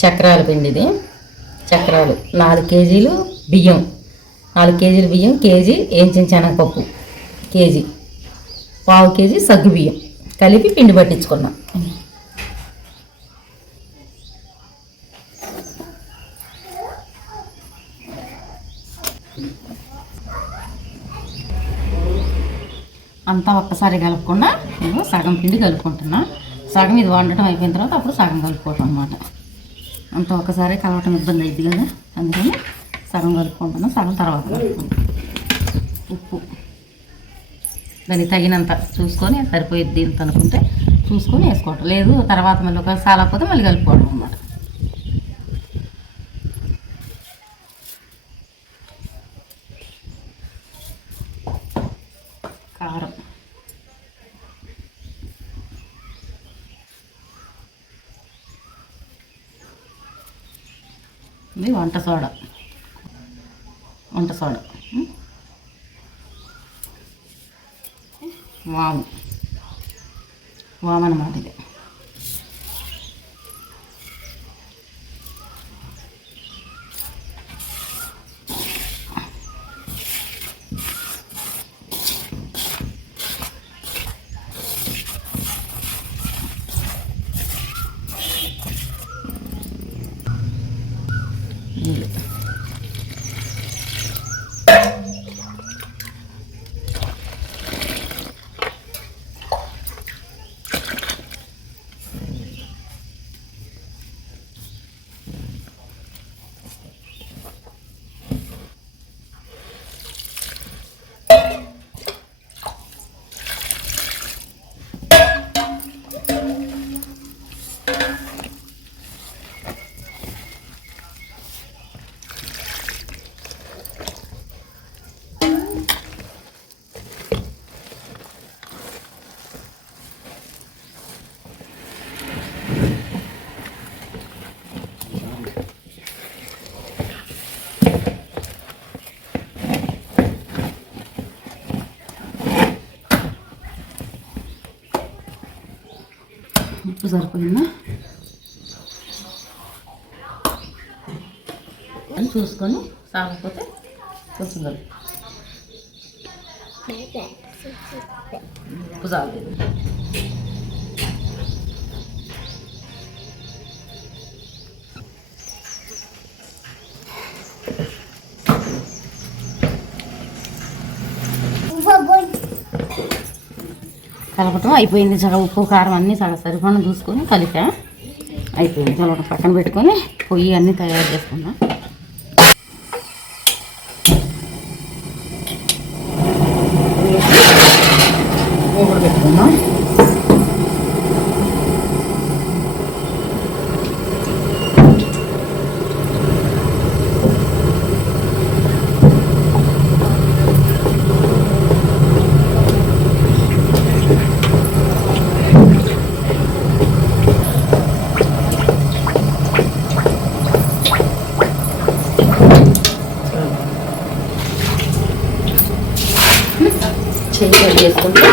చక్రాల పిండి ఇది. చక్రాలు 4 కేజీలు బియ్యం, 4 కేజీలు బియ్యం, కేజీ వేయించిన శనగపప్పు, కేజీ, పావు కేజీ సగ్గు బియ్యం కలిపి పిండి పట్టించుకున్నాం. అంతా ఒక్కసారి కలుపుకుండా నేను సగం పిండి కలుపుకుంటున్నా. సగం ఇది వండటం అయిపోయిన తర్వాత అప్పుడు సగం కలుపుకోవటం అన్నమాట. అంతా ఒకసారి కలవటం ఇబ్బంది అయింది కదా, అందుకని సగం కలుపుకుంటున్నాం, సగం తర్వాత కలుపుకుంటాం. ఉప్పు దానికి తగినంత చూసుకొని సరిపోయిద్ది ఇంత అనుకుంటే చూసుకొని వేసుకోవటం, లేదు తర్వాత మళ్ళీ ఒకవేళ సాలకపోతే మళ్ళీ కలుపుకోవడం అన్నమాట. కారం, ఇది వంట సోడా, వాము అన్నమాట ఇది. ఉప్పు సరిపోయిందా అని చూసుకొని, సాగకపోతే కొంచెం ఉప్పు సాగలేదు. కలపటం అయిపోయింది. సగం ఉప్పు కారం అన్నీ సగం సరిపడా చూసుకొని కలిపా, అయిపోయింది. కలపటం పక్కన పెట్టుకొని పొయ్యి అన్నీ తయారు చేసుకున్నా. మూగుడు పెట్టుకున్నాం. చెయ్యి చేసుకుంటే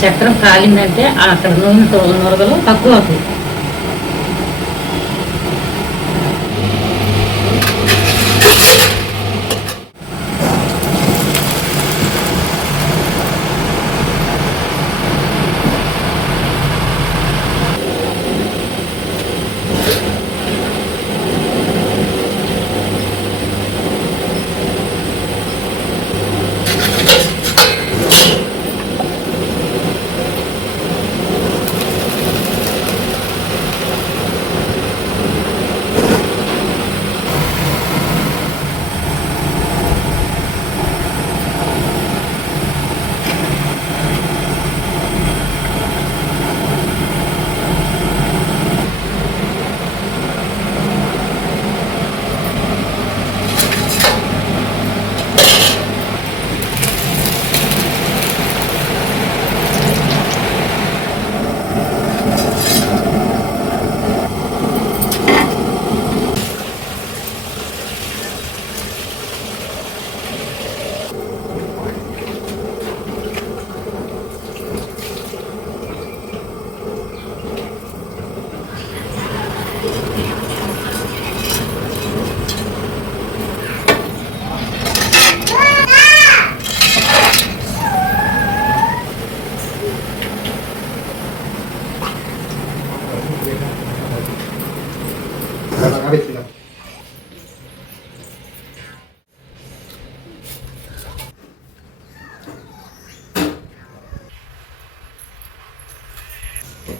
చక్రం కాలిందంటే అక్కడ నూనె నొరగలు తక్కువ అవుతుంది. ఓకే